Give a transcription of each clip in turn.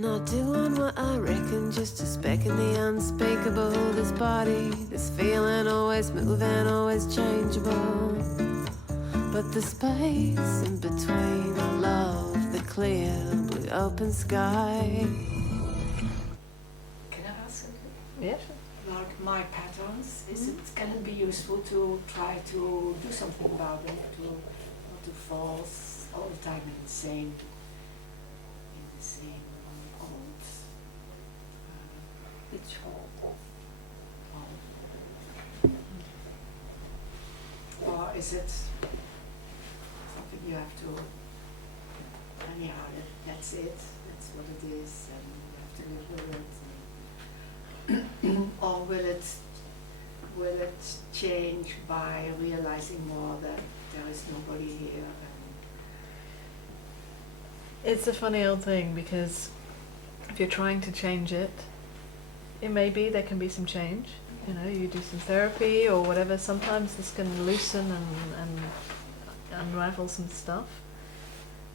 I'm not doing what I reckon, just a speck in the unspeakable. This body, this feeling, always moving, always changeable. But the space in between, I love the clear blue open sky. Can I ask something? Yeah. Like my patterns, can it be useful to try to do something about them, not to fall all the time in the same old pitfall? Or is it something you have to, anyhow, that's it, that's what it is, and you have to live with it? Or will it change by realizing more that there is nobody here? It's a funny old thing, because if you're trying to change it, it may be there can be some change. You know, you do some therapy or whatever. Sometimes this can loosen and unravel some stuff.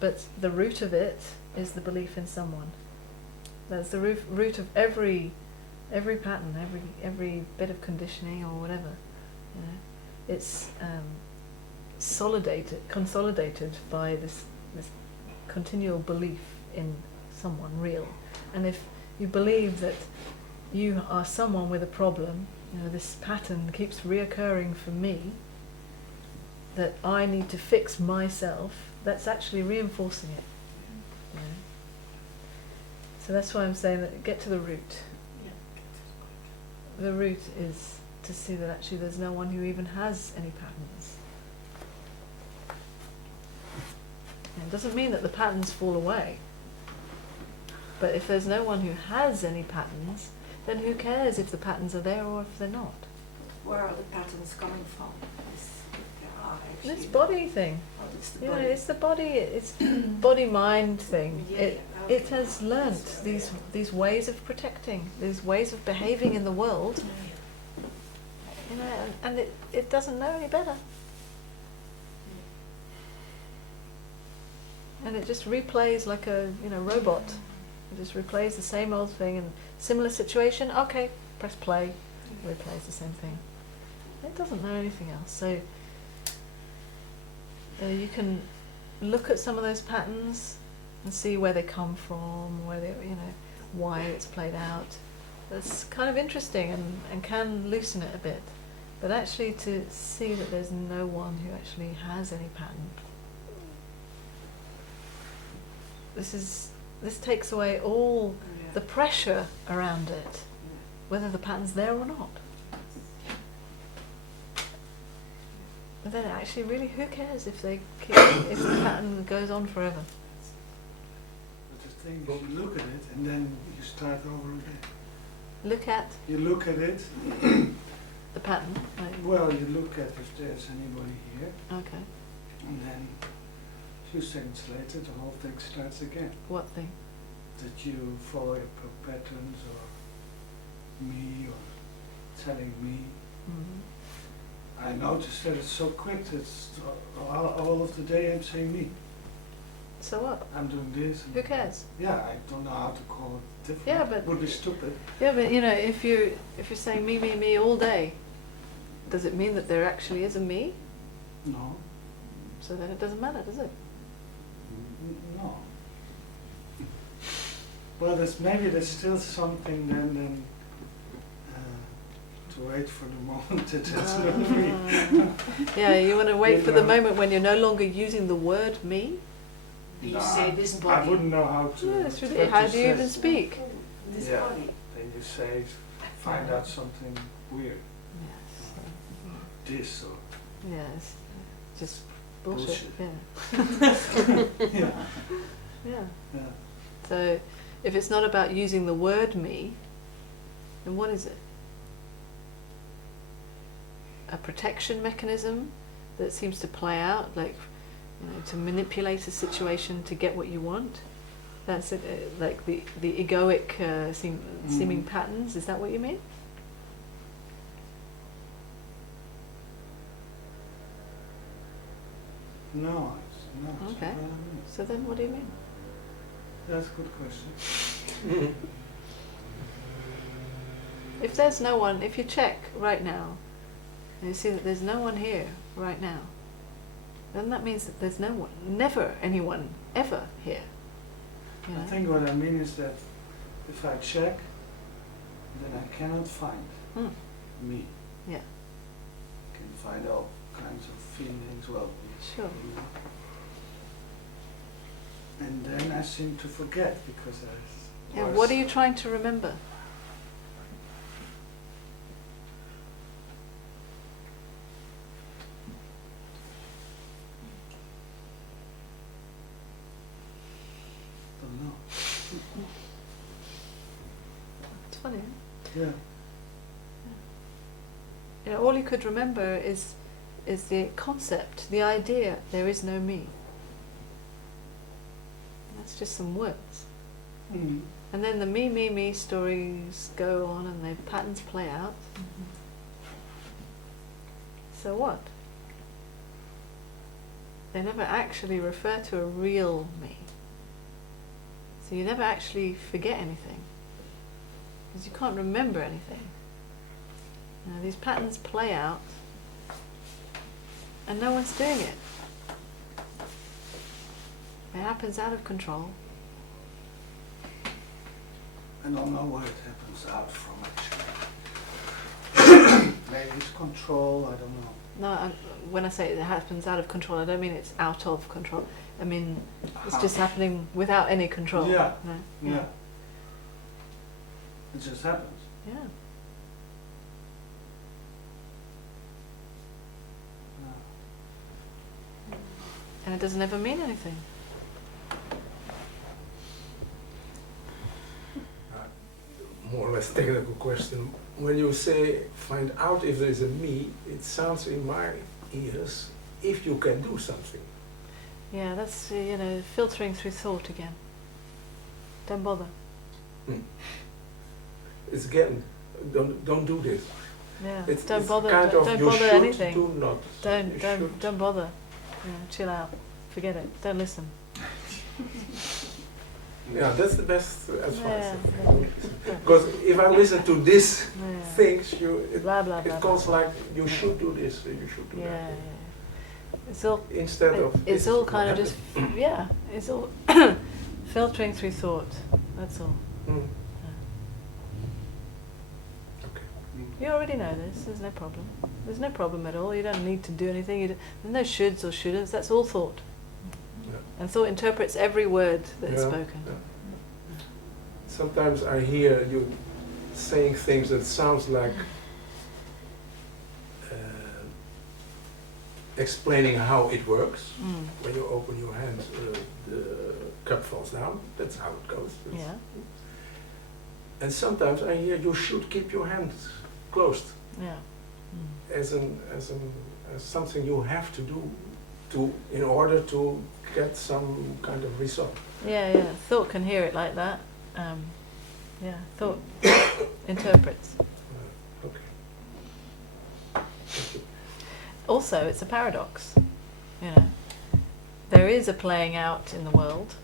But the root of it is the belief in someone. That's the root of every pattern, every bit of conditioning or whatever. You know, it's consolidated by this continual belief in someone real. And if you believe that you are someone with a problem, you know, this pattern keeps reoccurring for me, that I need to fix myself, that's actually reinforcing it. You know? So that's why I'm saying that get to the root. The root is to see that actually there's no one who even has any patterns. And it doesn't mean that the patterns fall away. But if there's no one who has any patterns, then who cares if the patterns are there or if they're not? Where are the patterns coming from? This body thing. It's the body. It's body-mind thing. It has learnt these ways of protecting, these ways of behaving in the world. You know, and it doesn't know any better. And it just replays like a robot. It just replays the same old thing in similar situation. Okay, press play. Replays the same thing. It doesn't know anything else. So you can look at some of those patterns and see where they come from, where they, why it's played out. That's kind of interesting and can loosen it a bit. But actually to see that there's no one who actually has any pattern. This takes away all the pressure around it, whether the pattern's there or not. But then actually, really, who cares if the pattern goes on forever? But the thing is, you look at it and then you start over again. You look at it. The pattern. Right. Well, you look at if there's anybody here. Okay. And then a few seconds later, the whole thing starts again. What thing? That you follow your patterns, or me, or telling me. Mm-hmm. I noticed that it's so quick. It's all of the day I'm saying me. So what? I'm doing this. Who cares? Yeah, I don't know how to call it different. Yeah, but it would be stupid. Yeah, but if you're saying me all day, does it mean that there actually is a me? No. So then it doesn't matter, does it? No. Well, maybe there's still something then to wait for the moment that that's not me. Yeah, you want to wait for the moment when you're no longer using the word me? You say this body. I wouldn't know how to. Yeah, that's really. How do you even speak? This body. Then you say, find out something weird. Yes. This or. Yes. Just bullshit. Yeah. Yeah. Yeah. Yeah. So, if it's not about using the word me, then what is it? A protection mechanism that seems to play out, like, to manipulate a situation to get what you want. That's it, like the egoic seeming patterns. Is that what you mean? No. Okay. So then, what do you mean? That's a good question. If there's no one, if you check right now, and you see that there's no one here right now, then that means that there's no one, never anyone ever here. You know? I think what I mean is that if I check, then I cannot find me. Yeah. I can find all kinds of feelings, well, Sure. and then I seem to forget because Yeah, what are you trying to remember? don't know. It's funny. Yeah. You know, all you could remember is the concept, the idea, there is no me. That's just some words. Mm. And then the me stories go on and the patterns play out. So what? They never actually refer to a real me. So you never actually forget anything. Because you can't remember anything. You know, these patterns play out and no one's doing it. It happens out of control. I don't know where it happens out from actually. Maybe it's control, I don't know. No, when I say it happens out of control, I don't mean it's out of control. I mean, it's just happening without any control. Yeah. Right? Yeah. It just happens. Yeah. And it doesn't ever mean anything. More or less technical question. When you say find out if there is a me, it sounds in my ears if you can do something. Yeah, that's, you know, filtering through thought again. Don't bother. It's again, don't do this. Yeah, It's don't it's bother. kind of Don't you bother should anything. do not. You should. Don't bother. Yeah, chill out. Forget it. Don't listen. Yeah, that's the best advice. Yeah, I think. Because if I listen to this Yeah. things, Blah blah blah. it goes like you should do this, you should do Yeah, that. yeah. It's all. Instead of It's this all is kind of what just. Yeah. It's all filtering through thought. That's all. happened. Okay. You already know this. There's no problem. There's no problem at all. You don't need to do anything. There's no shoulds or shouldn'ts. That's all thought. Yeah. And thought interprets every word that is Yeah, spoken. yeah. Sometimes I hear you saying things that sounds like explaining how it works. When you open your hand, the cup falls down. That's how it goes. Yeah. And sometimes I hear you should keep your hands closed Yeah. as something you have to do in order to get some kind of result. Yeah, yeah. Thought can hear it like that. Yeah, thought interprets. Okay. Also, it's a paradox. You know, there is a playing out in the world,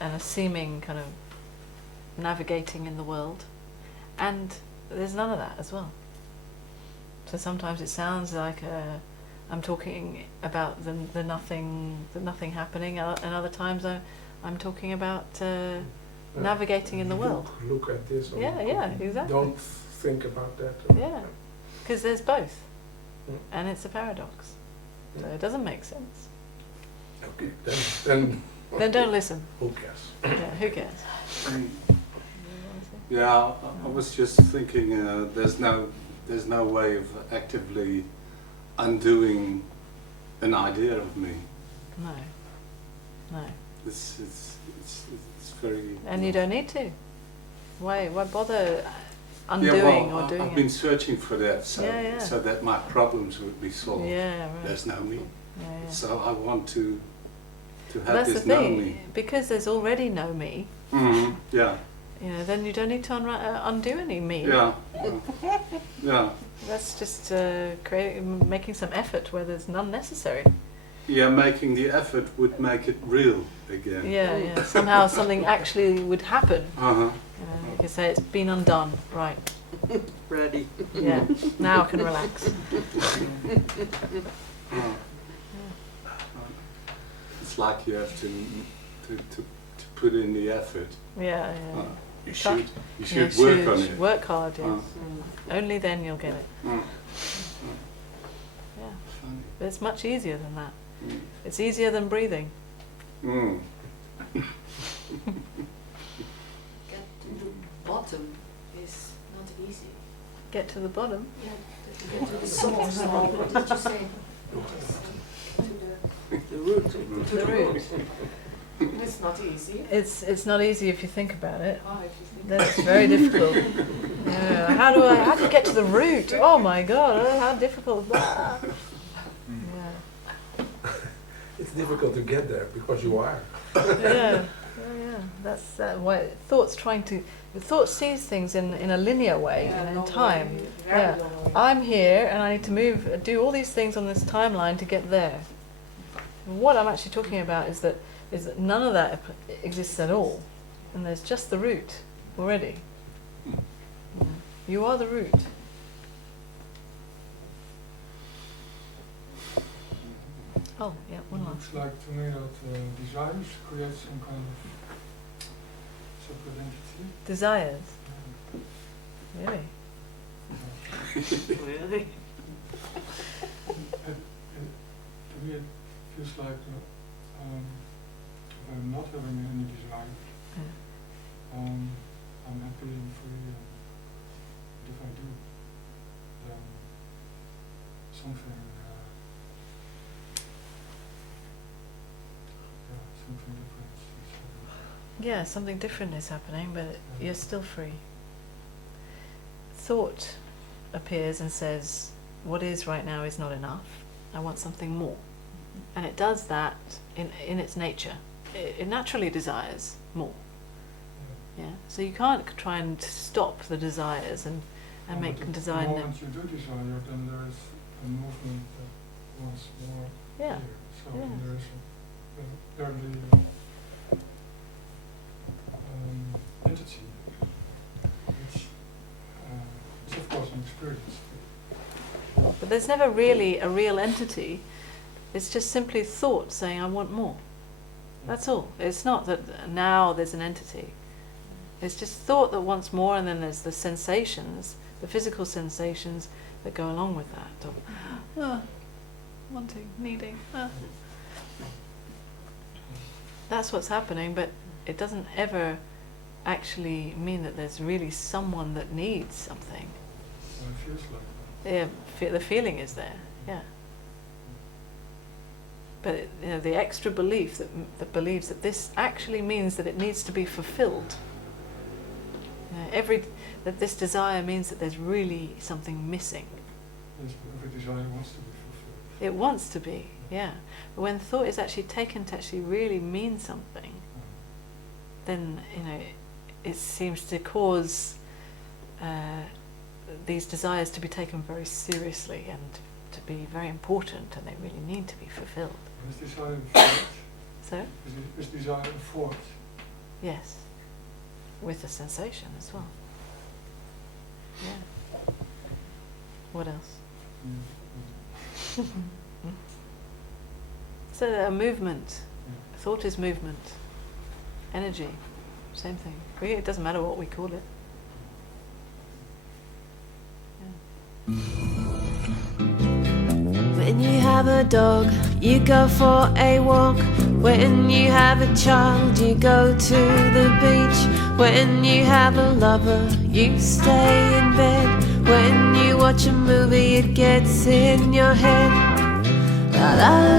and a seeming kind of navigating in the world, and there's none of that as well. So sometimes it sounds like I'm talking about the nothing happening, and other times I'm talking about navigating in the world. Look at this. Or Yeah, exactly. Don't think about that. Yeah, because there's both, Mm. and it's a paradox. So it doesn't make sense. Okay, then Then don't listen. who cares? Yeah, who cares? Yeah, I was just thinking. There's no way of actively undoing an idea of me. No, no. It's very. And you don't need to. Why bother Yeah, undoing well, or doing I've it? been searching for that, so Yeah, yeah. so that my problems would be solved. Yeah, right. There's no me. Yeah, yeah. So I want to But have that's the this no thing, me. because there's already no me. Yeah. You know, then you don't need to undo any me. Yeah. Yeah. That's just making some effort where there's none necessary. Yeah, making the effort would make it real again. Yeah. Somehow something actually would happen. Uh-huh. You could say it's been undone, right? Ready. Yeah, now I can relax. It's like you have to put in the effort. Yeah. You Tough. should work on it. Work hard, yes. Only then you'll get it. Yeah. Funny. But it's much easier than that. Mm. It's easier than breathing. Mm. Get to the bottom is not easy. Get to the bottom. Yeah, get to the source. What did you say? The root. To the root. It's not easy. It's not easy if you think about it. Oh, if you think Then it's very difficult. Yeah. How do you get to the root? Oh my God! How difficult is that? Yeah. It's difficult to get there because you are. Yeah. That's why thought sees things in a linear way and in time. Yeah. I'm here and I need to do all these things on this timeline to get there. And what I'm actually talking about is that none of that exists at all, and there's just the root already. You are the root. Oh, yeah, one It last. looks like to me that desires create some kind of separate entity. Desires. Really? Really? To me it feels like if I'm not having any desire, I'm happy and free, and if I do, then something different is happening. Yeah, something different is happening, but you're still free. Thought appears and says, what is right now is not enough. I want something more. And it does that in its nature. It naturally desires more. Yeah. So you can't try and stop the desires and make them desire. The moment you do desire, then there is a movement that wants more. Yeah. Here. So Yeah. there is the entity, which is of course an experience. But there's never really a real entity. It's just simply thought saying, I want more. That's all. It's not that now there's an entity. It's just thought that wants more, and then there's the sensations, the physical sensations that go along with that. Of, wanting, needing. That's what's happening, but it doesn't ever actually mean that there's really someone that needs something. Well, it feels like that. Yeah, the feeling is there, yeah. But the extra belief that believes that this actually means that it needs to be fulfilled. That this desire means that there's really something missing. Yes, every desire wants to be fulfilled. It wants to be, yeah. But when thought is actually taken to actually really mean something, then it seems to cause these desires to be taken very seriously and to be very important, and they really need to be fulfilled. Is desire a thought? So? Is desire a thought? Yes. With a sensation as well. Yeah. What else? So a movement. Thought is movement. Energy. Same thing. Really, it doesn't matter what we call it. When you have a dog, you go for a walk. When you have a child, you go to the beach. When you have a lover, you stay in bed. When you watch a movie, it gets in your head. La la